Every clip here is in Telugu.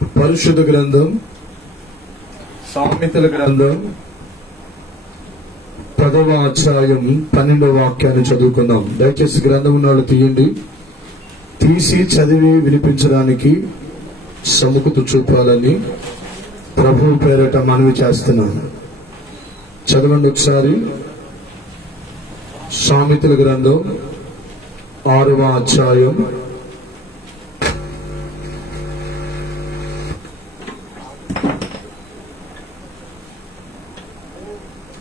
పరిశుద్ధ గ్రంథం సామెతల గ్రంథం 10వ అధ్యాయం 12వ వాక్యాన్ని చదువుకుందాం. దయచేసి గ్రంథం ఉన్న తీయండి. తీసి చదివి వినిపించడానికి సముఖత చూపాలని ప్రభువు పేరట మనవి చేస్తున్నాను. చదవండి ఒకసారి. సామెతల గ్రంథం 6వ అధ్యాయం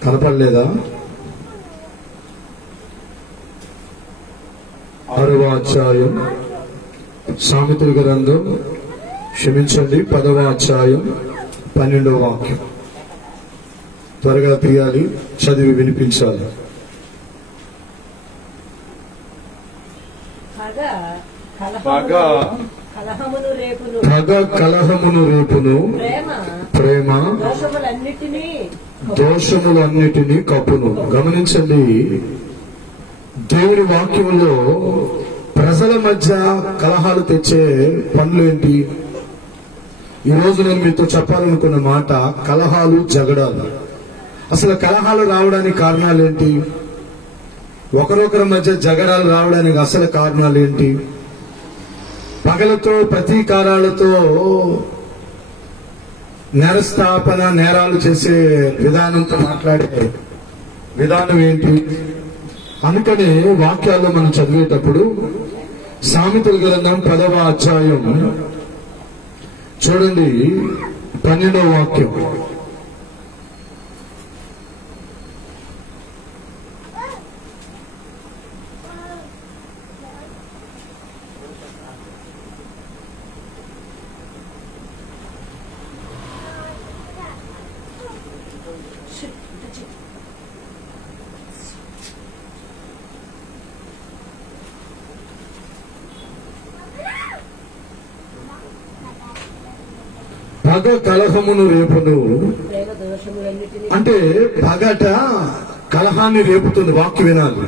కనపడలేదా? 6వ అధ్యాయం సామెతల గ్రంథం, క్షమించండి, 10వ అధ్యాయం 12వ వాక్యం. త్వరగా తీయాలి, చదివి వినిపించాలి. పగ కలహమును రేపును, ప్రేమ దోషములన్నిటినీ కప్పును. గమనించండి, దేవుని వాక్యంలో ప్రజల మధ్య కలహాలు తెచ్చే పనులేంటి? ఈ రోజు నేను మీతో చెప్పాలనుకున్న మాట కలహాలు, జగడాలు. అసలు కలహాలు రావడానికి కారణాలేంటి? ఒకరొకరి మధ్య జగడాలు రావడానికి అసలు కారణాలేంటి? పగలతో, ప్రతీకారాలతో నేరస్థాపన, నేరాలు చేసే విధానంతో మాట్లాడే విధానం ఏంటి? అందుకని వాక్యాల్లో మనం చదివేటప్పుడు సామెతల గ్రంథం 10వ అధ్యాయం చూడండి, 12వ వాక్యం. పగ కలహమును రేపును అంటే పగట కలహాన్ని రేపుతుంది. వాక్యం వినాలి.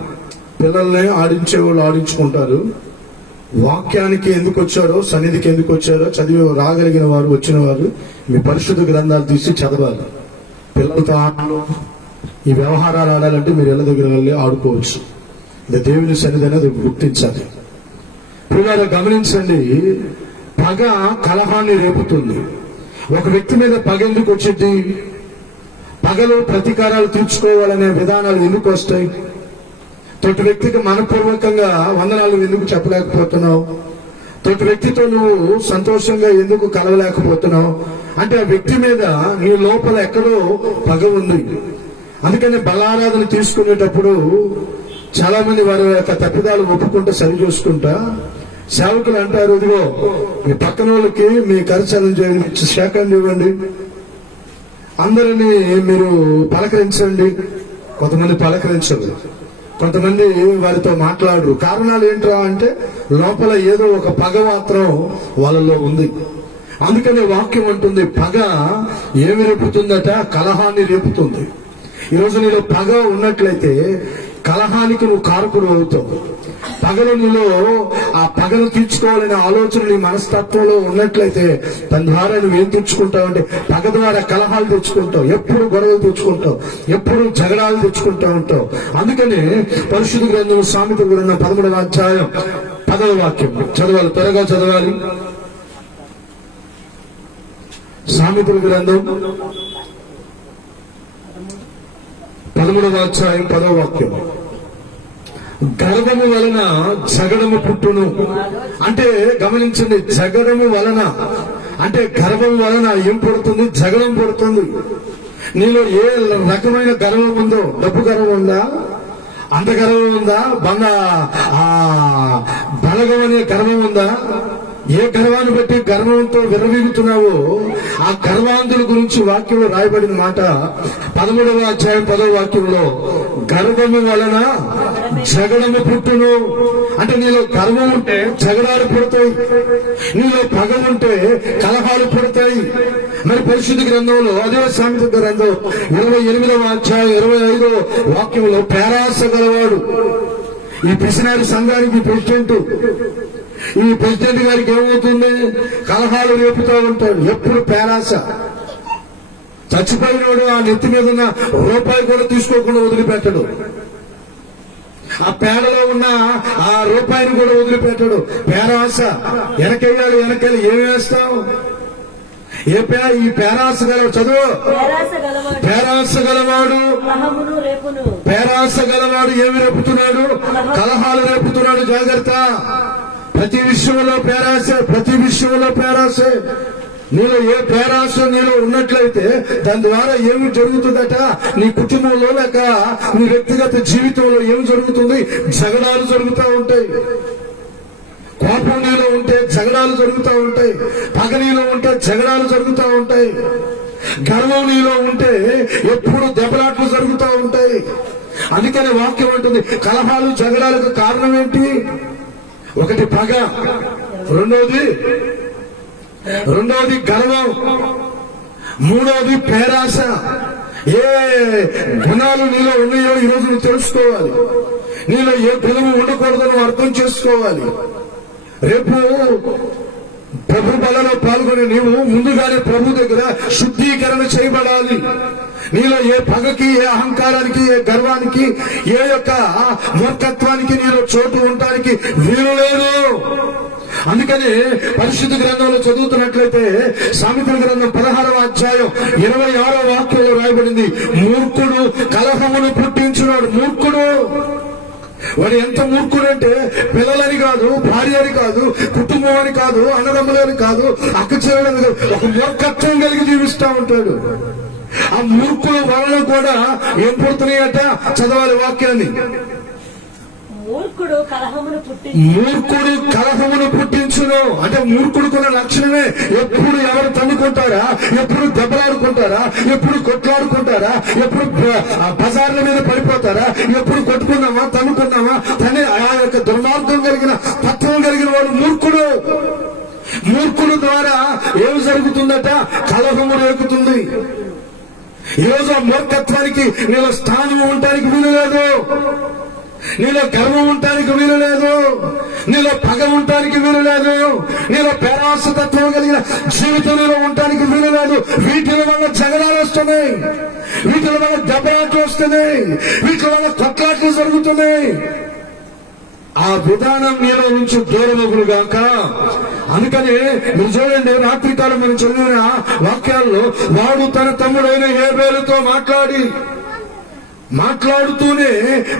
పిల్లల్ని ఆడించేవాళ్ళు ఆడించుకుంటారు. వాక్యానికి ఎందుకు వచ్చారో, సన్నిధికి ఎందుకు వచ్చారో చదివి రాగలిగిన వారు, వచ్చిన వారు మీ పరిశుద్ధ గ్రంథాలు తీసి చదవాలి. పిల్లలతో ఆటలు, ఈ వ్యవహారాలు ఆడాలంటే మీరు ఇళ్ళ దగ్గర వెళ్ళి ఆడుకోవచ్చు. ఇది దేవుని సన్నిధి అనేది గుర్తించాలి. పిల్లలు గమనించండి, పగ కలహాన్ని రేపుతుంది. ఒక వ్యక్తి మీద పగ ఎందుకు వచ్చింది? పగలో ప్రతీకారాలు తీర్చుకోవాలనే విధానాలు ఎందుకు వస్తాయి? తోటి వ్యక్తికి మనపూర్వకంగా వందనాలు ఎందుకు చెప్పలేకపోతున్నావు? తోటి వ్యక్తితో నువ్వు సంతోషంగా ఎందుకు కలవలేకపోతున్నావు? అంటే ఆ వ్యక్తి మీద నీ లోపల ఎక్కడో పగ ఉంది. అందుకని బలారాధన తీసుకునేటప్పుడు చాలా మంది వారి యొక్క తప్పిదాలు ఒప్పుకుంటా, సరి చూసుకుంటా సేవకులు అంటారు, ఇదిగో మీ పక్కన వాళ్ళకి మీ కరచలం సేకరణ ఇవ్వండి, అందరినీ మీరు పలకరించండి. కొంతమంది పలకరించరు, కొంతమంది వారితో మాట్లాడరు. కారణాలు ఏంట్రా అంటే లోపల ఏదో ఒక పగ మాత్రం వాళ్ళలో ఉంది. అందుకనే వాక్యం అంటుంది, పగ ఏమి రేపుతుందట? కలహాన్ని రేపుతుంది. ఈరోజు నీలో పగ ఉన్నట్లయితే కలహానికి నువ్వు కారకుడు అవుతావు. పగలు నీలో ఆ పగను తీర్చుకోవాలనే ఆలోచన నీ మనస్తత్వంలో ఉన్నట్లయితే దాని ద్వారా నువ్వేం తెచ్చుకుంటావు అంటే పగ ద్వారా కలహాలు తెచ్చుకుంటావు, ఎప్పుడు గొడవలు తెచ్చుకుంటావు, ఎప్పుడు జగడాలు తెచ్చుకుంటూ ఉంటావు. అందుకని పరిశుద్ధ గ్రంథం సామెతల గ్రంథం 13వ అధ్యాయం 10వ వాక్యం చదవాలి, త్వరగా చదవాలి. సామెతల గ్రంథం 13వ అధ్యాయం 10వ వాక్యం. గర్వము వలన జగడము పుట్టును అంటే గమనించండి, జగడము వలన అంటే గర్వం వలన ఏం పుడుతుంది? జగడం పుడుతుంది. నీలో ఏ రకమైన గర్వం ఉందో, డబ్బు గర్వం ఉందా, అంత గర్వం ఉందా, బలగం అనే గర్వం ఉందా? ఏ గర్వాన్ని బట్టి గర్వంతో విర్రవీగుతున్నావో ఆ గర్వాంతుల గురించి వాక్యంలో రాయబడిన మాట 13వ అధ్యాయం 10వ వాక్యంలో, గర్వము వలన జగడము పుట్టును అంటే నీలో గర్వం ఉంటే జగడాలు పుడతాయి, నీలో పగ ఉంటే కలహాలు పుడతాయి. మరి పరిశుద్ధ గ్రంథంలో అదే సామెతల గ్రంథం 28వ అధ్యాయం 25వ వాక్యంలో పేరాస గలవాడు, ఈ పిసినారి సంఘానికి ప్రెసిడెంట్, ఈ ప్రెసిడెంట్ గారికి ఏమవుతుంది? కలహాలు రేపుతూ ఉంటాడు. ఎప్పుడు పేరాస. చచ్చిపోయినోడు ఆ నెత్తి మీద ఉన్న రూపాయి కూడా తీసుకోకుండా వదిలిపెట్టడు. ఆ పేడలో ఉన్న ఆ రూపాయిని కూడా వదిలిపెట్టడు. పేరాస. వెనకెళ్ళి ఏం వేస్తావు? ఈ పేరాస గలవాడు చదువు. పేరాస గలవాడు ఏమి రేపుతున్నాడు? కలహాలు రేపుతున్నాడు. జాగ్రత్త. ప్రతి విషయంలో పేరాసే. నీలో ఏ పేరాస నీలో ఉన్నట్లయితే దాని ద్వారా ఏమి జరుగుతుందట? నీ కుటుంబంలో లేక నీ వ్యక్తిగత జీవితంలో ఏమి జరుగుతుంది? జగడాలు జరుగుతూ ఉంటాయి. కోపం నీలో ఉంటే జగడాలు జరుగుతూ ఉంటాయి. పగ నీలో ఉంటే జగడాలు జరుగుతూ ఉంటాయి. గర్వం నీలో ఉంటే ఎప్పుడు దెబ్బలాట్లు జరుగుతూ ఉంటాయి. అందుకని వాక్యం ఉంటుంది, కలహాలు జగడాలకు కారణం ఏంటి? ఒకటి పగ, రెండోది గర్వం, మూడోది పేరాస. ఏ గుణాలు నీలో ఉన్నాయో ఈరోజు నువ్వు తెలుసుకోవాలి. నీలో ఏ గుణము ఉండకూడదో అర్థం చేసుకోవాలి. రేపు ప్రభు బలలో పాల్గొని నీవు ముందుగానే ప్రభు దగ్గర శుద్ధీకరణ చేయబడాలి. నీలో ఏ పగకి, ఏ అహంకారానికి, ఏ గర్వానికి, ఏ యొక్క మూర్ఖత్వానికి నీలో చోటు ఉండటానికి వీలు లేదు. అందుకని పరిశుద్ధ గ్రంథంలో చదువుతున్నట్లయితే సామెతల గ్రంథం 16వ అధ్యాయం 26వ వాక్యంలో రాయబడింది, మూర్ఖుడు కలహమును పుట్టించున్నాడు. మూర్ఖుడు వాడు ఎంత మూర్ఖుడంటే పిల్లలని కాదు, భార్య అని కాదు, కుటుంబం అని కాదు, అన్నదమ్ములని కాదు, అక్క చెల్లెలని కాదు, ఒక మూర్ఖత్వం కలిగి జీవిస్తూ ఉంటాడు. ఆ మూర్ఖుల వలన కూడా ఏం పుడుతున్నాయట? చదవాలి వాక్యాన్ని. మూర్ఖుడు కలహమును పుట్టించును. అంటే మూర్ఖుడుకున్న లక్షణమే ఎప్పుడు ఎవరు తన్నుకుంటారా, ఎప్పుడు దెబ్బలాడుకుంటారా, ఎప్పుడు కొట్లాడుకుంటారా, ఎప్పుడు బజార్ల మీద పడిపోతారా, ఎప్పుడు కొట్టుకున్నామా, తన్నుకున్నామా, తనే ఆ యొక్క దుర్మార్గం కలిగిన తత్వం కలిగిన వాడు మూర్ఖుడు. మూర్ఖుడు ద్వారా ఏమి జరుగుతుందట? కలహము రేగుతుంది. ఈరోజు ఆ మూర్ఖత్వానికి నీలో స్థానం ఉండటానికి వీలు లేదు. నీలో గర్వం ఉండటానికి వీలు లేదు. నీలో పగ ఉండటానికి వీలు లేదు. నీలో పేరాసతత్వం కలిగిన జీవితం నీలో ఉండటానికి వీలు లేదు. వీటి వల్ల జగడాలు వస్తున్నాయి, వీటి వల్ల దెబ్బలాట్లు వస్తున్నాయి, వీటి వల్ల కొట్లాట్లు జరుగుతున్నాయి. ఆ విధానం నీలో నుంచి దూరమగులు గాక. అందుకని మీరు చూడండి, రాత్రికాలం మనం చదివిన వాక్యాల్లో వాడు తన తమ్ముడైన హేబేలుతో మాట్లాడుతూనే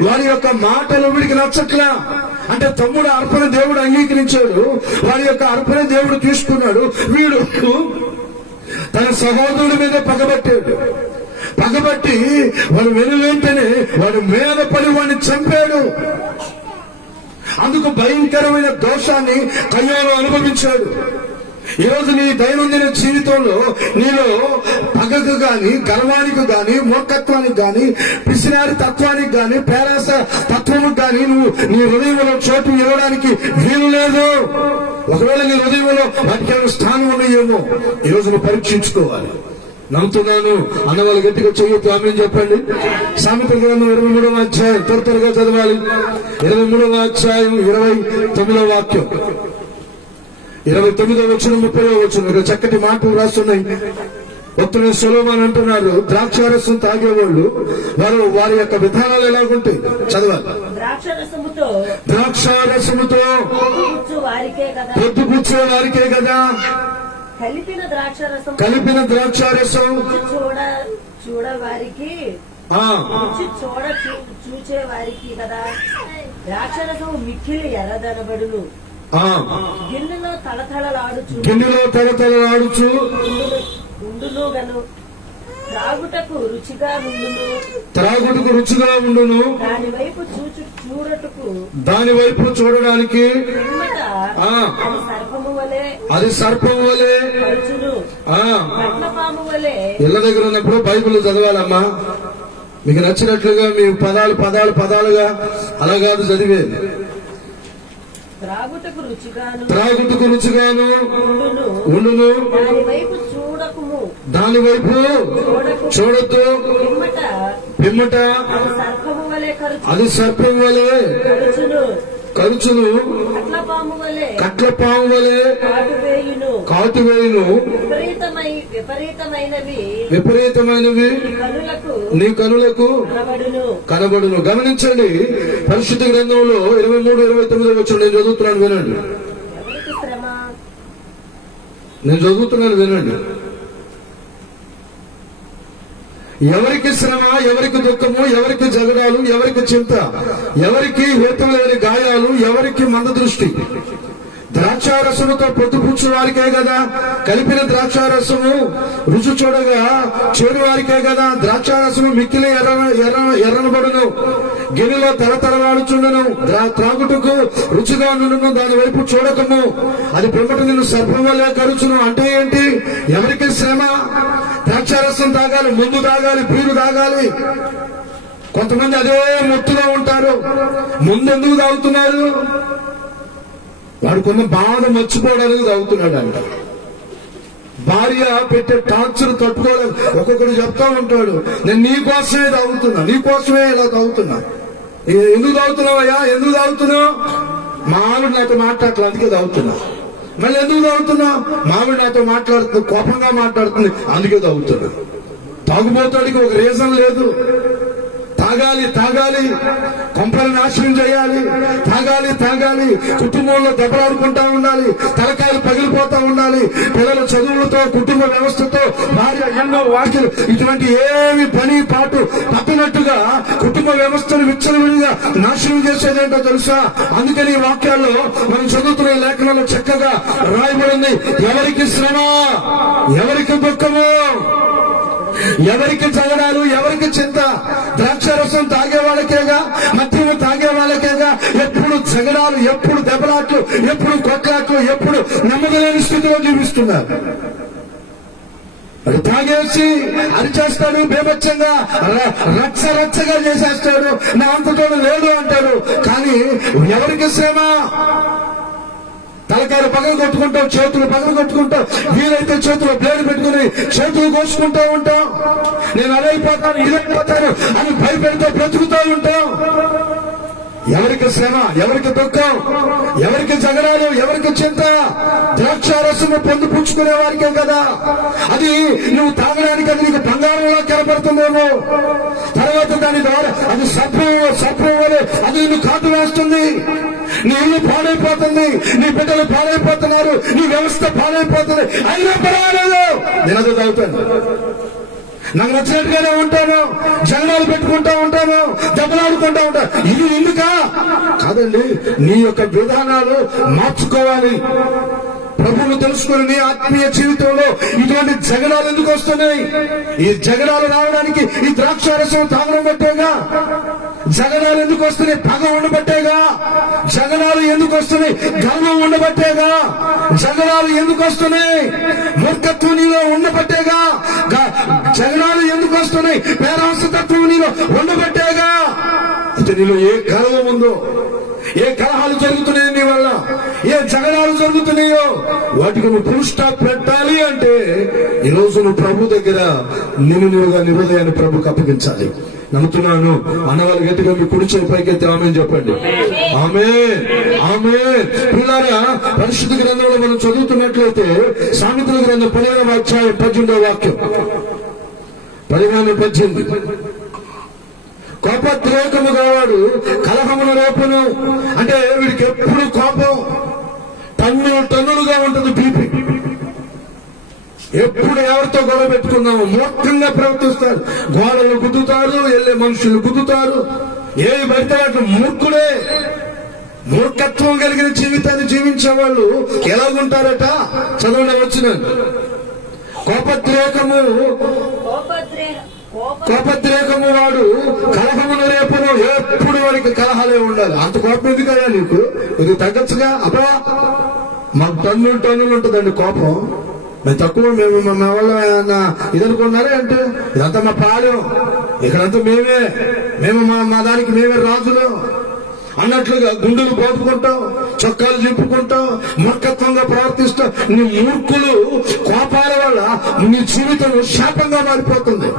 వారి యొక్క మాటలు వీడికి నచ్చట్లా. అంటే తమ్ముడు అర్పణ దేవుడు అంగీకరించాడు, వారి యొక్క అర్పణ దేవుడు తీసుకున్నాడు. వీడు తన సహోదరుడి మీద పగబట్టి వాడు వెనువెంటనే వాడు మీద పడి వాడిని చంపాడు. అందుకు భయంకరమైన దోషాన్ని కయ్యాను అనుభవించాడు. ఈరోజు నీ దైనందిన జీవితంలో నీలో పగకు గాని, గర్వానికి గాని, మూర్ఖత్వానికి గాని, పిసినారి తత్వానికి గాని, పేరాస తత్వముకు గాని నువ్వు నీ హృదయంలో చోటు ఇవ్వడానికి వీలు లేదు. ఒకవేళ నీ హృదయంలో వాటికి ఏమైనా స్థానం ఉన్నాయేమో ఈరోజు నువ్వు పరీక్షించుకోవాలి. నమ్ముతున్నాను అన్నవాళ్ళు గట్టిగా చెయ్యొద్దు, ఆమె చెప్పండి. సామెతల గ్రంథం 23వ అధ్యాయం త్వరగా చదవాలి. 23వ అధ్యాయం 29వ వాక్యం, 29వ వచనం, 30వ వచనం. చక్కటి మాటలు రాస్తున్నాయి. భక్తుడు సొలొమోను అంటున్నారు, ద్రాక్షారసం తాగేవాళ్ళు వారి యొక్క విధానాలు ఎలాగుంటాయి? చదవాలి. ద్రాక్షారసముతో పొద్దుపుచ్చే వారికే కదా. కలిపిన ద్రాక్షారసం చూడవారికి, చూచే వారికి కదా. ద్రాక్షరసం మిక్కిలి ఎర్రదనబడును, గిన్నెలో తలతలలాడుచు ఉండును గను, త్రాగుటకు రుచిగా ఉండును. దాని వైపు చూడడానికి అది సర్పము వలె. ఇళ్ల దగ్గర ఉన్నప్పుడు బైబిల్ చదవాలమ్మా. మీకు నచ్చినట్లుగా మీ పదాలుగా అలా కాదు చదివేది. త్రాగుటకు రుచిగాను ఉండును, దాని వైపు చూడొద్దు. పిమ్మట అది సర్పం వలె ఖర్చును కట్ల పాము వలె కాటువేయును. విపరీతమైనవి నీ కనులకు కనబడును. గమనించండి, పరిశుద్ధ గ్రంథంలో 23-29 వచ్చి నేను చదువుతున్నాను, వినండి. నేను చదువుతున్నాను, వినండి. ఎవరికి శ్రమ, ఎవరికి దుఃఖము, ఎవరికి జగడాలు, ఎవరికి చింత, ఎవరికి హేతువు లేని గాయాలు, ఎవరికి మందదృష్టి. ద్రాక్షారసముతో పొద్దుపుచ్చు వారికే కదా, కలిపిన ద్రాక్షారసము రుచి చూడగా చేడు వారికే కదా. ద్రాక్షారసము మిక్కిలి ఎర్రనబడును, గిన్నెలో తరతరలాడుచుండను, త్రాగుటకు రుచిగా నుండును, దాని వైపు చూడకము, అది పిమ్మట నిన్ను సర్పం వల్లే కరుచును. అంటే ఏంటి? ఎవరికి శ్రమ? ద్రాక్షారసం తాగాలి, ముందు తాగాలి, బీరు తాగాలి. కొంతమంది అదే మొత్తులో ఉంటారు. ముందెందుకు తాగుతున్నారు? వాడుకున్న బాధ మర్చిపోవడానికి తాగుతున్నాడు అంట. భార్య పెట్టే టార్చర్ తట్టుకోలేదు. ఒక్కొక్కడు చెప్తా ఉంటాడు, నేను నీ కోసమే తాగుతున్నా, నీ కోసమే ఇలా తాగుతున్నా. ఎందుకు తాగుతున్నావయ్యా? ఎందుకు తాగుతున్నావు? మా ఆవిడ నాతో మాట్లాడట్లేదు, అందుకే తాగుతున్నా. మళ్ళీ ఎందుకు తాగుతున్నా? మా ఆవిడ నాతో మాట్లాడుతుంది, కోపంగా మాట్లాడుతుంది, అందుకే తాగుతున్నా. తాగుబోతాడికి ఒక రీజన్ లేదు. తాగాలి తాగాలి, కొంపలు నాశనం చేయాలి, తాగాలి తాగాలి, కుటుంబంలో దెబ్బలాడుకుంటా ఉండాలి, తలకాయలు పగిలిపోతా ఉండాలి, పిల్లల చదువులతో, కుటుంబ వ్యవస్థతో, భార్య ఎన్నో వాక్యలు, ఇటువంటి ఏమి పని పాటు తప్పినట్టుగా కుటుంబ వ్యవస్థను విచ్చలవిడిగా నాశనం చేసేదేంటో తెలుసా? అందుకని ఈ వాక్యాల్లో మనం చదువుతున్న లేఖనాలు చక్కగా రాయబడింది. ఎవరికి శ్రమ, ఎవరికి దుఃఖము, ఎవరికి జగడాలు, ఎవరికి చింత. ద్రాక్షారసం తాగే వాళ్ళకేగా, మద్యము తాగే వాళ్ళకేగా ఎప్పుడు జగడాలు, ఎప్పుడు దెబ్బలాట్లు, ఎప్పుడు కొట్లాట్లు, ఎప్పుడు నమ్మకలేని స్థితిలో జీవిస్తున్నారు. అది తాగేసి అరిచేస్తాడు, బేభత్సంగా రచ్చగా చేసేస్తాడు, నా అంతతో లేడు అంటాడు. కానీ ఎవరికి శ్రమ? తలకాయలు పగలు కొట్టుకుంటాం, చేతులు పగలు కొట్టుకుంటాం, వీలైతే చేతులు బ్లేడ్ పెట్టుకుని చేతులు కోసుకుంటూ ఉంటాం. నేను అలైపోతాను, ఇదైపోతాను అని భయపెడితే బ్రతుకుతూ ఉంటాం. ఎవరికి శ్రమ, ఎవరికి దుఃఖం, ఎవరికి జగడాలు, ఎవరికి చింత? ద్రాక్షారసము పొందుపుచ్చుకునే వారికే కదా. అది నువ్వు తాగడానికి అది నీకు బంగారంలో కనపడుతుందేమో, తర్వాత దాని ద్వారా అది సర్పం వలె అది నిన్ను కాటు వేస్తుంది. నీ ఇల్లు పాడైపోతుంది, నీ బిడ్డలు పాడైపోతున్నారు, నీ వ్యవస్థ పాడైపోతుంది. అయినా పర్వాలేదు, నేను అది తాగుతాను, నాకు నచ్చినట్టుగానే ఉంటాను, జగడాలు పెట్టుకుంటా ఉంటాను, దెబ్బలాడుకుంటా ఉంటాను. ఇది ఎందుకా? కాదండి, నీ యొక్క విధానాలు మార్చుకోవాలి. ప్రభువును తెలుసుకుని నీ ఆత్మీయ జీవితంలో ఇటువంటి జగడాలు ఎందుకు వస్తున్నాయి? ఈ జగడాలు రావడానికి ఈ ద్రాక్షారసం తాగడం బట్టేగా. జగడాలు ఎందుకు వస్తున్నాయి? పగ ఉండబట్టేగా. జగడాలు ఎందుకు వస్తున్నాయి? గర్వం ఉండబట్టేగా. జగడాలు ఎందుకు వస్తున్నాయి? మూర్ఖత్వం నీలో ఉండబట్టేగా. జగడాలు ఎందుకు వస్తున్నాయి? పేరాంశతత్వం నీలో ఉండబట్టేగా. అంటే నీలో ఏ గర్వం ఉందో, ఏ కలహాలు జరుగుతున్నాయి నీ వల్ల, ఏ జగడాలు జరుగుతున్నాయో వాటికి నువ్వు ఫుల్ స్టాప్ పెట్టాలి అంటే ఈరోజు నువ్వు ప్రభు దగ్గర నీవుగా నీ హృదయాన్ని ప్రభుకి అప్పగించాలి. నమ్ముతున్నాను అన్నవాళ్ళు గట్టిగా మీ కుడి చేయి పైకెత్తి ఆమేన్ చెప్పండి. ఆమేన్, ఆమేన్. పిల్లారా, పరిశుద్ధ గ్రంథంలో మనం చదువుతున్నట్లయితే సామెతల గ్రంథం 15వ అధ్యాయం 18వ వాక్యం, 15:18. కోపద్రేకము కావాడు కలహమును రేపును. అంటే వీడికి ఎప్పుడు కోపం టన్నులుగా ఉంటుంది. బీపీ ఎప్పుడు ఎవరితో గొడవ పెట్టుకున్నాము, మూర్ఖంగా ప్రవర్తిస్తారు, గోడలు గుద్దుతారు, వెళ్లే మనుషులు గుద్దుతారు, ఏవి పడితే అట్లా మూర్ఖుడే. మూర్ఖత్వం కలిగిన జీవితాన్ని జీవించే వాళ్ళు ఎలాగుంటారట? చదవడం వచ్చిన కోపద్రేకము వాడు కలహమును రేపును. ఎప్పుడు వాడికి కలహాలే ఉండాలి. అంత కోపం ఎందుకయ్యా నీకు? ఇది తగ్గచ్చుగా. అబ్బా, మాకు టన్నులు ఉంటుందండి కోపం. మేము తక్కువ, మేము మా వల్ల ఇదనుకున్నారే అంటే ఇదంతా మా పాలెం, ఇక్కడంతా మేము మా దానికి మేమే రాజులు అన్నట్లుగా గుండెలు పోపుకుంటాం, చొక్కాలు చింపుకుంటాం, మూర్ఖత్వంగా ప్రవర్తిస్తాం. నీ మూర్ఖులు కోపాల వల్ల నీ జీవితం శాపంగా మారిపోతుంది.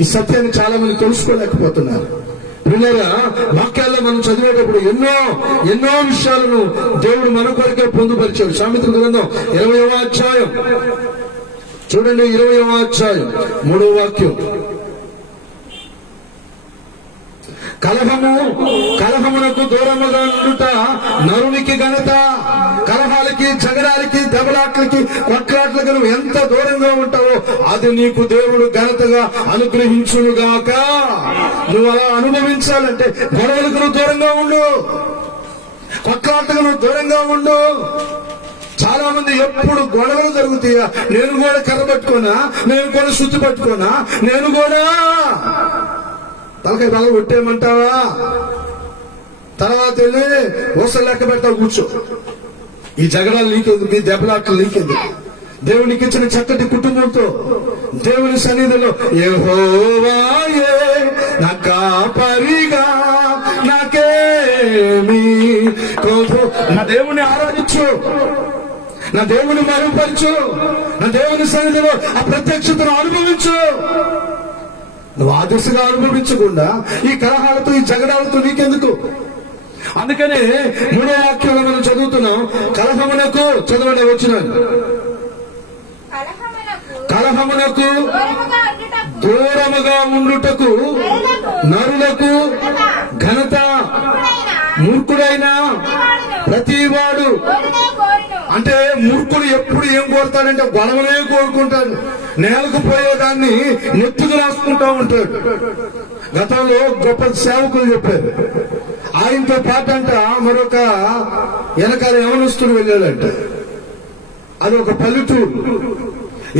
ఈ సత్యాన్ని చాలా మంది తెలుసుకోలేకపోతున్నారు. పిల్లరా, వాక్యాల్లో మనం చదివేటప్పుడు ఎన్నో విషయాలను దేవుడు మన కొరకే పొందుపరిచాడు. సామెతల గ్రంథం 20వ అధ్యాయం చూడండి, 20వ అధ్యాయం 3వ వాక్యం. కలహమునకు దూరముగా ఉండుట నరునికి ఘనత. కలహాలకి, జగడాలకి, దెబ్బలాట్లకి, కొట్లాట్లకి నువ్వు ఎంత దూరంగా ఉంటావో అది నీకు దేవుడు ఘనతగా అనుగ్రహించునుగాక. నువ్వు అలా అనుభవించాలంటే గొడవలకు నువ్వు దూరంగా ఉండు, కొట్లాట్లకు నువ్వు దూరంగా ఉండు. చాలా మంది ఎప్పుడు గొడవలు జరుగుతాయా, నేను కూడా కర్ర పట్టుకోనా, నేను కూడా శుద్ధి పట్టుకోనా, నేను కూడా తలకాయ బాగా కొట్టేయమంటావా, తర్వాత వెళ్ళి ఊసలు లెక్క పెడతావు కూర్చో. ఈ జగడాలు నీకెందుకు, ఈ దెబ్బలాట్లు నీకెందుకు? దేవునికి ఇచ్చిన చక్కటి కుటుంబంతో దేవుని సన్నిధిలో యెహోవాయే నా కాపరిగా నాకేమీ కొదవ. నా దేవుని ఆరాధించు, నా దేవుని మరుగుపరచు, నా దేవుని సన్నిధిలో ఆ ప్రత్యక్షతను అనుభవించు. నువ్వు ఆ దిశగా అనుభవించకుండా ఈ కలహాలతో, ఈ జగడాలతో నీకెందుకు? అందుకనే 3వ వాక్యంలో మనం చదువుతున్నాం. కలహమునకు చదవడం వచ్చినాను. కలహమునకు దూరముగా ఉండుటకు నరులకు ఘనత. మూర్ఖుడైన ప్రతివాడు, అంటే మూర్ఖుడు ఎప్పుడు ఏం కోరుతాడంటే గొడవలే కోరుకుంటాడు. నేలకు పోయేదాన్ని నెత్తుకు రాసుకుంటా ఉంటాడు. గతంలో గొప్ప సేవకులు చెప్పారు, ఆయనతో పాటంట మరొక వెనకాల యవనస్తుడు వెళ్ళాడంట. అది ఒక పల్లెటూరు.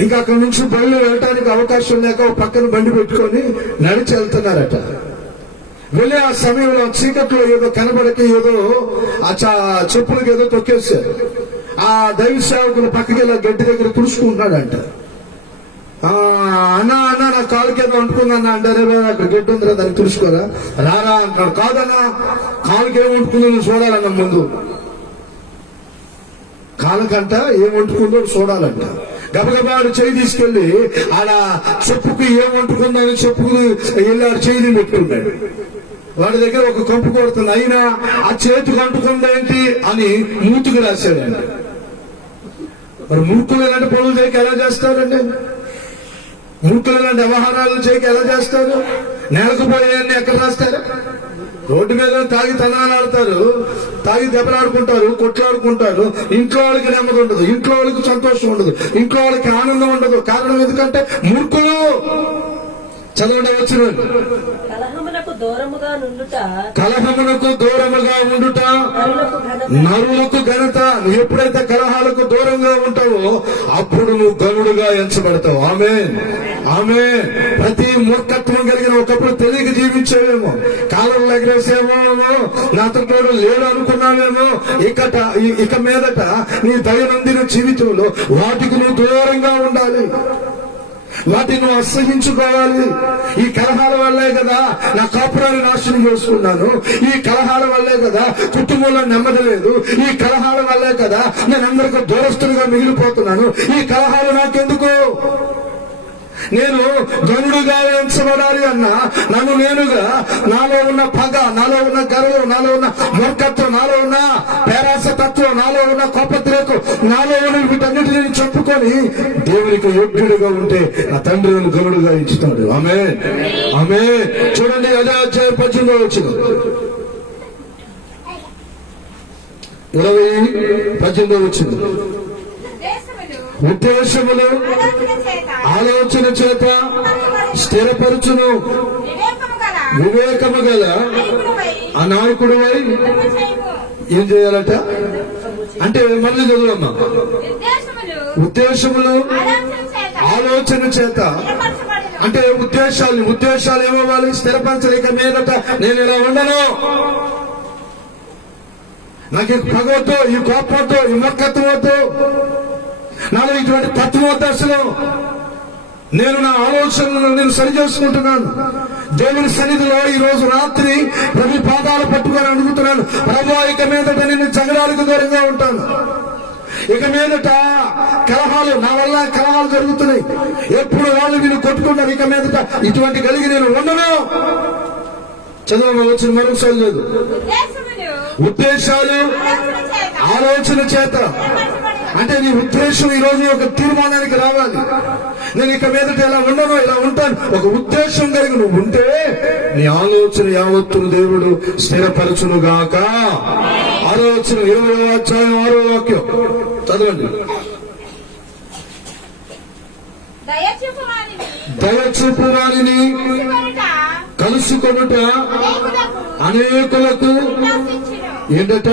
ఇంకా అక్కడి నుంచి బళ్ళు వెళ్ళటానికి అవకాశం లేక ఒక పక్కన బండి పెట్టుకొని నడిచి వెళ్తున్నారట. వెళ్ళి ఆ సమయంలో చీకట్లో ఏదో కనబడక ఏదో ఆ చెప్పులకి ఏదో తొక్కేశారు. ఆ దైవ సేవకులు పక్కకి ఇలా గడ్డి దగ్గర తుడుచుకుంటున్నాడంట. అన్నా నా కాలుకి ఏదో అంటుకుందన్నా అంటే, అక్కడ గడ్డి ఉందిరా దాన్ని తుడుచుకోరా, రారా అంటాడు. కాదన్నా, కాలుకి ఏం వంటుకుందో నువ్వు చూడాలన్న ముందు. కాలుకంట ఏం వంటుకుందో చూడాలంట. గబగబాడు చేయి తీసుకెళ్లి ఆడ చెప్పుకి ఏం వంటుకుందో అని చెప్పుకు వెళ్ళి ఆడు చేయిని పెట్టుకున్నాడు. వాడి దగ్గర ఒక కంపు కొడుతుంది, అయినా ఆ చేతికి అంటుకుందేంటి అని మూతుకు రాశాడండి. మరి మూర్ఖులు ఇలాంటి పనులు చేయక ఎలా చేస్తారండి? మూర్ఖులు ఇలాంటి వ్యవహారాలు చేయక ఎలా చేస్తారు? నేలకు పోయేయన్ని ఎక్కడ రాస్తారు? రోడ్డు మీద తాగి తనాలాడతారు, తాగి దెబ్బలాడుకుంటారు, కొట్లాడుకుంటారు. ఇంట్లో వాళ్ళకి నెమ్మది ఉండదు, ఇంట్లో వాళ్ళకి సంతోషం ఉండదు, ఇంట్లో వాళ్ళకి ఆనందం ఉండదు. కారణం ఎందుకంటే మూర్ఖులు. చదవండి వచ్చిన కలహమునకు దూరముగా ఉండుట నరులకు ఘనత. నువ్వు ఎప్పుడైతే కలహాలకు దూరంగా ఉంటావో అప్పుడు నువ్వు గనుడుగా ఎంచబడతావు. ఆమె ప్రతి మూర్ఖత్వం కలిగిన ఒకప్పుడు తెలియక జీవించేవేమో, కాలంలో ఎగరేసేమో, నాతో లేడు అనుకున్నావేమో. ఇక మీదట నీ దైనందిన జీవితంలో వాటికి నువ్వు దూరంగా ఉండాలి, వాటిని నువ్వు అసహించుకోవాలి. ఈ కలహాల వల్లే కదా నా కాపురాన్ని నాశనం చేసుకున్నాను, ఈ కలహాల వల్లే కదా కుటుంబంలో నెమ్మది లేదు, ఈ కలహాల వల్లే కదా నేను అందరికీ దూరస్తులుగా మిగిలిపోతున్నాను. ఈ కలహాలు నాకెందుకు? నేను గనుడుగా ఎంచబడాలి అన్నా నన్ను నేనుగా, నాలో ఉన్న పగ, నాలో ఉన్న గర్వం, నాలో ఉన్న మూర్ఖత్వం, నాలో ఉన్న పేరాస తత్వం, నాలో ఉన్న కోపత్రేకం, నాలో ఉన్న వీటన్నిటిని చెప్పుకొని దేవునికి యోగ్యుడిగా ఉంటే నా తండ్రి నన్ను గనుడుగా ఎంచుతాడు. ఆమె చూడండి, అదే అధ్యాయం 18వ వచనం, 18వ వచనం. ఉద్దేశములు ఆలోచన చేత స్థిరపరచును, వివేకము గల ఆ నాయకుడు ఏం చేయాలట అంటే, మళ్ళీ చదువమ్మా. ఉద్దేశములు ఆలోచన చేత అంటే ఉద్దేశాలు ఏమవ్వాలి? స్థిరపరచలేక మీదట నేను ఇలా ఉండను, నాకు ఈ పగవద్దు, ఈ కోపవద్దు, ఈ మూర్ఖత్వం వద్దు, నాలో ఇటువంటి తత్వం వద్దు. అసలు నేను నా ఆలోచనలను నేను సరి చేసుకుంటున్నాను. దేవుని సన్నిధిలో ఈ రోజు రాత్రి ప్రభు పాదాలు పట్టుకొని అడుగుతున్నాను, ప్రభు ఇక మీదట నేను జగడాలకు దూరంగా ఉంటాను. ఇక మీదట కలహాలు, నా వల్ల కలహాలు జరుగుతున్నాయి, ఎప్పుడు వాళ్ళు వీళ్ళు కొట్టుకుంటారు. ఇక మీదట ఇటువంటి కలిగి నేను ఉండను. చదువు వచ్చిన మరొకసారి చదువు. ఉద్దేశములు ఉద్దేశాలు ఆలోచన చేత ఆలోచన చేత. అంటే నీ ఉద్దేశం ఈ రోజు ఒక తీర్మానానికి రావాలి. నేను ఇక మీదట ఇలా ఉండను, ఇలా ఉంటాను. ఒక ఉద్దేశం కలిగి నువ్వు ఉంటే నీ ఆలోచన యావత్తును దేవుడు స్థిరపరచును గాక. ఆలోచన 20వ అధ్యాయం 6వ వాక్యం చదవండి. దయచూపువానిని దయచూపు వారిని కలుసుకొనుట కలుసుకొనుట అనేకులకు ఉల్లాసించును. ఏంటట?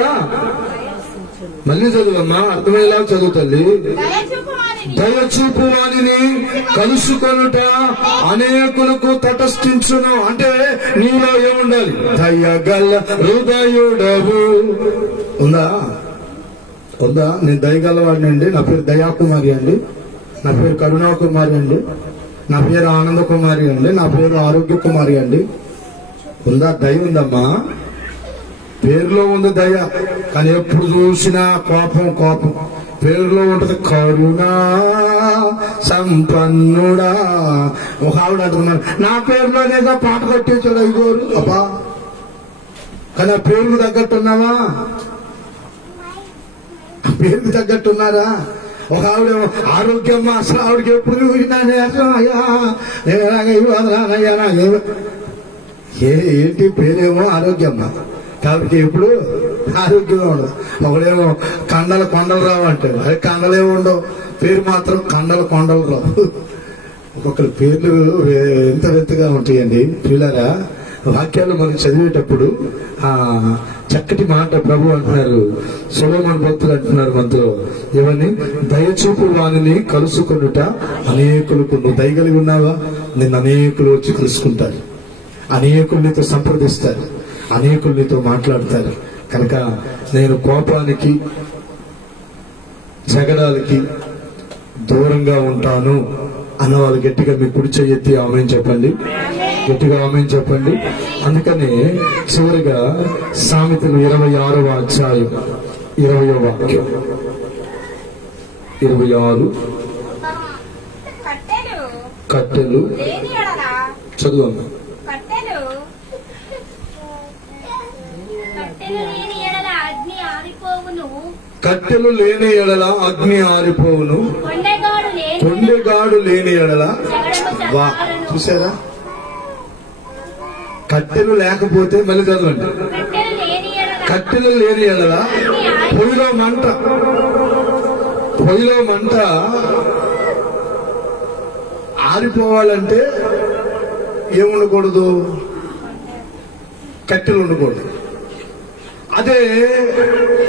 మళ్ళీ చదువమ్మా, అర్థమయ్యేలా చదువు తల్లి. దయచూపువానిని దయచూపు వారిని కలుసుకొనుట అనేకులకు తటస్థించును. అంటే నీలో ఏముండాలి? దయగల హృదయుడవు. ఉందా? ఉందా? నేను దయగలవాడిని అండి. నా పేరు దయాకుమారి అండి. నా పేరు కరుణాకుమారి అండి. నా పేరు ఆనంద కుమారి అండి. నా పేరు ఆరోగ్య కుమారి అండి. ఉందా? దయ ఉందమ్మా. పేరులో ఉంది దయ, కానీ ఎప్పుడు చూసినా కోపం కోపం. పేరులో ఉంటది కరుణా సంపన్నుడా. ఒక ఆవిడ అంటున్నారు, నా పేరులోనేగా పాట కట్టించాడు అయ్యోరు అబ్బా. కానీ ఆ పేరుకు తగ్గట్టున్నావా? ఆ పేరుకు తగ్గట్టున్నారా? ఒక ఆవిడ ఆరోగ్యమ్మ, అసలు ఆవిడకి ఎప్పుడు చూసినా నీరసం. అయ్యా నేను ఎలాగ ఇవ్వదరానయ్యా నాకేమో. ఏంటి పేరేమో ఆరోగ్యమ్మ, కాబట్టి ఎప్పుడు ఆరోగ్యంగా ఉండదు. ఒకడేమో కండలు కొండలు రావు అంటాడు. అదే కండలేమో ఉండవు, పేరు మాత్రం కండలు కొండలు రావు. ఒక్కొక్కరి పేర్లు ఎంత వింతగా ఉంటాయండి పిల్లరా. వాక్యాలు మనం చదివేటప్పుడు ఆ చక్కటి మాట ప్రభు అంటున్నారు, సొలొమోను భక్తులు అంటున్నారు మనతో ఏమని? దయచూపు వారిని కలుసుకొనుట అనేకులకు. నువ్వు దయగలిగి ఉన్నావా? నిన్ను అనేకులు వచ్చి కలుసుకుంటారు, అనేకులు నీతో సంప్రదిస్తారు, అనేకులు నీతో మాట్లాడతారు. కనుక నేను కోపానికి జగడాలకి దూరంగా ఉంటాను అన్న వాళ్ళు గట్టిగా మీ కుడి చెయ్యి ఎత్తి ఆమేన్ చెప్పండి. గట్టిగా ఆమేన్ చెప్పండి. అందుకనే చివరిగా సామెతలు 26వ అధ్యాయం 20వ వాక్యం 26 కట్టెలు లేని ఎడల చదువు. కట్టెలు లేని ఎడల అగ్ని ఆరిపోవును. కట్టెలు లేని ఎడల అగ్ని ఆరిపోవును. కొండెగాడు కొండెగాడు లేని ఎడల జగడము వా. చల్లారును. చూసారా? కట్టెలు లేకపోతే మళ్ళీ చదవండి. కట్టెలు లేని ఎడల కట్టెలు లేని ఎడల పొయ్యిలో మంట. పొయ్యిలో మంట ఆరిపోవాలంటే ఏముండకూడదు? కట్టెలు ఉండకూడదు. అదే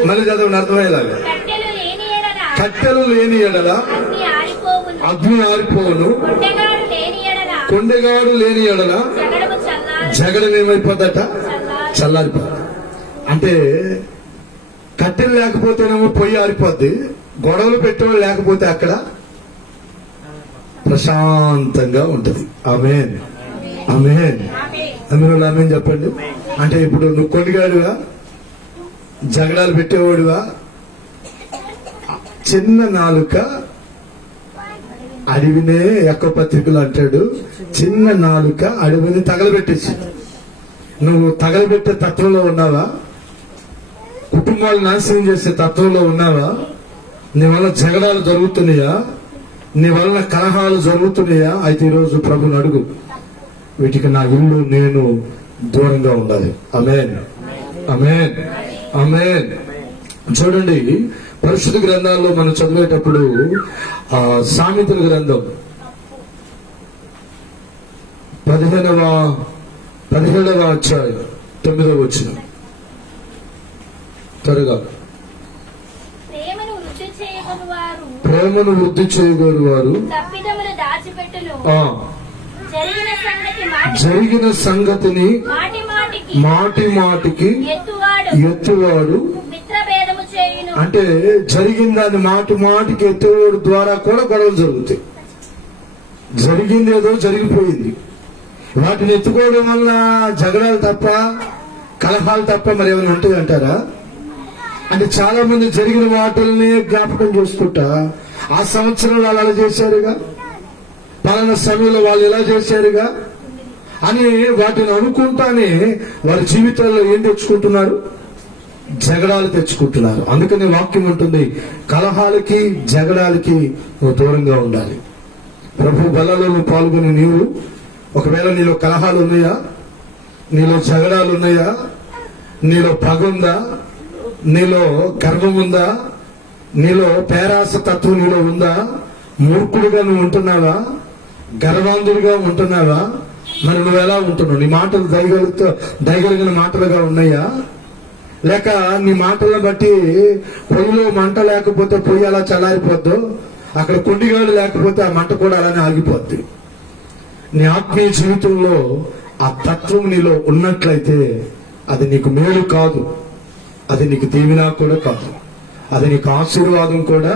మళ్ళీ చదవండి అర్థమయ్యేలాగా. కట్టెలు లేని ఎడల కట్టెలు లేని ఎడల అగ్ని ఆరిపోవును. అగ్ని ఆరిపోవును. కొండెగాడు లేని ఎడల కొండెగాడు లేని ఎడల జగడము చల్లారును. జగడం ఏమైపోద్దట? చల్లారిపోద్ది. అంటే కట్టెలు లేకపోతేనేమో పొయ్యి ఆరిపోద్ది, గొడవలు పెట్టేవాళ్ళు లేకపోతే అక్కడ ప్రశాంతంగా ఉంటది. ఆమేన్ ఆమేన్ అందరూ ఆమేన్ చెప్పండి. అంటే ఇప్పుడు నువ్వు కొండగాడుగా జగడాలు పెట్టేవాడుగా, చిన్న నాలుక అడవినే ఎక్కువ పత్రికలు అంటాడు, చిన్న నాలుక అడవిని తగలబెట్టేసి. నువ్వు తగలబెట్టే తత్వంలో ఉన్నావా? కుటుంబాలు నాశనం చేసే తత్వంలో ఉన్నావా? నీ వల్ల జగడాలు జరుగుతున్నాయా? నీ వలన కలహాలు జరుగుతున్నాయా? అయితే ఈరోజు ప్రభుని అడుగు, వీటికి నా ఇల్లు నేను దూరంగా ఉండాలి. ఆమేన్ ఆమేన్ ఆమేన్. చూడండి, పరిశుద్ధ గ్రంథాల్లో మనం చదివేటప్పుడు సామెతల గ్రంథం 17వ అధ్యాయం 9వ వచనం త్వరగా. ప్రేమను వృద్ధి చేయగల వారు ప్రేమను వృద్ధి చేయగోరు వారు తప్పిదములు దాచిపెట్టును. జరిగిన సంగతిని మాటి మాటికి ఎత్తువాడు. మిత్రభేదము చేయును. అంటే జరిగిన దాన్ని మాటి మాటికి ఎత్తువాడు ద్వారా కూడా గొడవలు జరుగుతాయి. జరిగింది ఏదో జరిగిపోయింది, వాటిని ఎత్తుకోవడం వల్ల జగడాలు తప్ప కలహాలు తప్ప మరి ఏమైనా ఉంటాయి అంటారా? అంటే చాలా మంది జరిగిన వాటిల్ని జ్ఞాపకం చేసుకుంటా, ఆ సంవత్సరంలో వాళ్ళు అలా చేశారుగా, పలానా సమయంలో వాళ్ళు ఇలా చేశారుగా, అని వాటిని అనుకుంటానే వారి జీవితాల్లో ఏం తెచ్చుకుంటున్నారు? జగడాలు తెచ్చుకుంటున్నారు. అందుకనే వాక్యం ఉంటుంది, కలహాలకి జగడాలకి నువ్వు దూరంగా ఉండాలి. ప్రభు బలలో నువ్వు పాల్గొని నీవు ఒకవేళ నీలో కలహాలు ఉన్నాయా, నీలో జగడాలు ఉన్నాయా, నీలో పగ ఉందా, నీలో గర్వం ఉందా, నీలో పేరాస తత్వం నీలో ఉందా, మూర్ఖుడిగా నువ్వు ఉంటున్నావా, గర్వాంధుడిగా ఉంటున్నావా? మరి నువ్వు ఎలా ఉంటున్నావు? నీ మాటలు దయగలిగిన మాటలుగా ఉన్నాయా, లేక నీ మాటలను బట్టి పొయ్యిలో మంట లేకపోతే పొయ్యి అలా చల్లారిపోద్దు, అక్కడ కుండిగాడు లేకపోతే ఆ మంట కూడా అలానే ఆగిపోద్ది. నీ ఆత్మీయ జీవితంలో ఆ తత్వం నీలో ఉన్నట్లయితే అది నీకు మేలు కాదు, అది నీకు దీవెన కూడా కాదు, అది నీకు ఆశీర్వాదం కూడా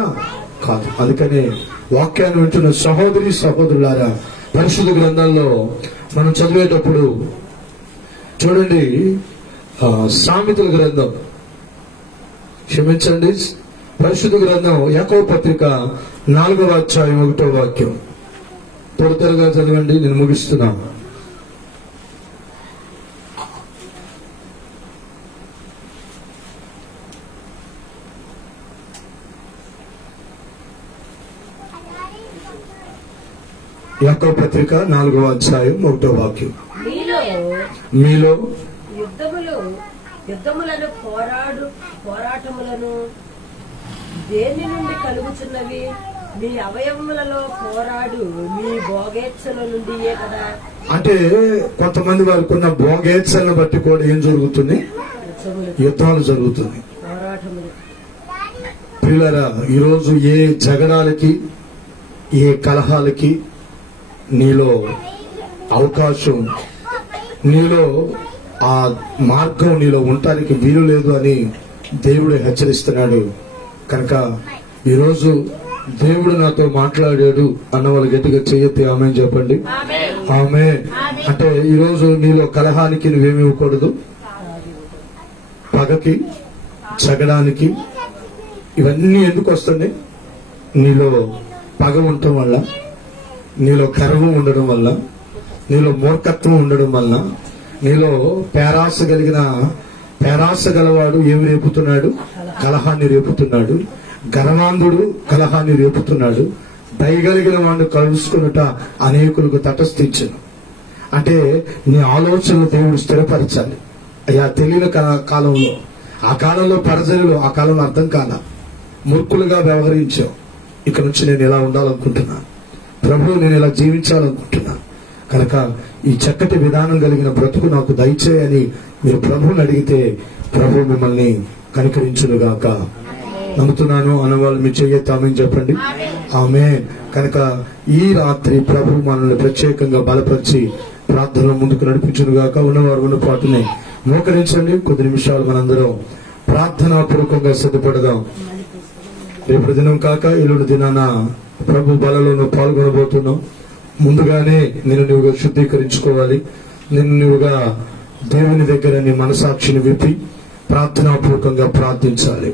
కాదు. అందుకనే వాక్యాన్ని వింటున్న సహోదరి సహోదరులారా, పరిశుద్ధ గ్రంథంలో మనం చదివేటప్పుడు చూడండి, సామెతల గ్రంథం, క్షమించండి, పరిశుద్ధ గ్రంథం యాకోబు పత్రిక 4వ అధ్యాయం 1వ వాక్యం త్వరగా చదవండి, నేను ముగిస్తున్నాను. యాకోబు పత్రిక 4వ అధ్యాయం 1వ వాక్యం. మీలో యుద్ధములను పోరాటములను దేని నుండి కలుగుచున్నవి? మీ అవయవములలో పోరాడు మీ భోగేచ్ఛల నుండియే కదా. అంటే కొంతమంది వారికి ఉన్న భోగేచ్ఛలను బట్టి కూడా ఏం జరుగుతుంది? యుద్ధాలు జరుగుతుంది. పోరాటములు. ప్రియులారా, ఈరోజు ఏ జగడాలకి ఏ కలహాలకి నీలో అవకాశం, నీలో ఆ మార్గం నీలో ఉండటానికి వీలు లేదు అని దేవుడు హెచ్చరిస్తున్నాడు. కనుక ఈరోజు దేవుడు నాతో మాట్లాడాడు అన్న వాళ్ళు గట్టిగా చేయొత్తి ఆమె చెప్పండి. ఆమె అంటే ఈరోజు నీలో కలహానికి నువ్వేమి ఇవ్వకూడదు, పగకి జగడానికి. ఇవన్నీ ఎందుకు వస్తుంది? నీలో పగ ఉండటం వల్ల, నీలో గర్వం ఉండడం వల్ల, నీలో మూర్ఖత్వం ఉండడం వల్ల, నీలో పేరాస గలవాడు ఏమి రేపుతున్నాడు? కలహాన్ని రేపుతున్నాడు. గర్వాంధుడు కలహాన్ని రేపుతున్నాడు. దయగలిగిన వాడిని కలుసుకున్నట అనేకులకు తటస్థించను. అంటే నీ ఆలోచనలు దేవుడు స్థిరపరచాలి. అయ్యా, తెలియని కాలంలో, ఆ కాలంలో ప్రజలు ఆ కాలంలో అర్థం కాల, మూర్ఖులుగా వ్యవహరించావు. ఇక నుంచి నేను ఎలా ఉండాలనుకుంటున్నా, ప్రభు నేను ఇలా జీవించాలనుకుంటున్నా, కనుక ఈ చక్కటి విధానం కలిగిన బ్రతుకు నాకు దయచేయని మీరు ప్రభువుని అడిగితే ప్రభు మిమ్మల్ని కనికరించునుగాక. నమ్ముతున్నాను అన్నవాళ్ళు మీ చెయ్యొత్తామని చెప్పండి. ఆమె కనుక ఈ రాత్రి ప్రభు మనల్ని ప్రత్యేకంగా బలపరిచి ప్రార్థనలో ముందుకు నడిపించునుగాక. ఉన్నవారు ఉన్న పాటునే మోకరించండి. కొద్ది నిమిషాలు మనందరం ప్రార్థనాపూర్వకంగా సిద్ధపడదాం. రేపు దినం కాక ఎల్లుండి దినాన ప్రభు బలలో పాల్గొనబోతున్నాం. ముందుగానే నిన్ను నువ్వుగా శుద్ధీకరించుకోవాలి. నిన్ను నువ్వుగా దేవుని దగ్గర నీ మనసాక్షిని విప్పి ప్రార్థనాపూర్వకంగా ప్రార్థించాలి.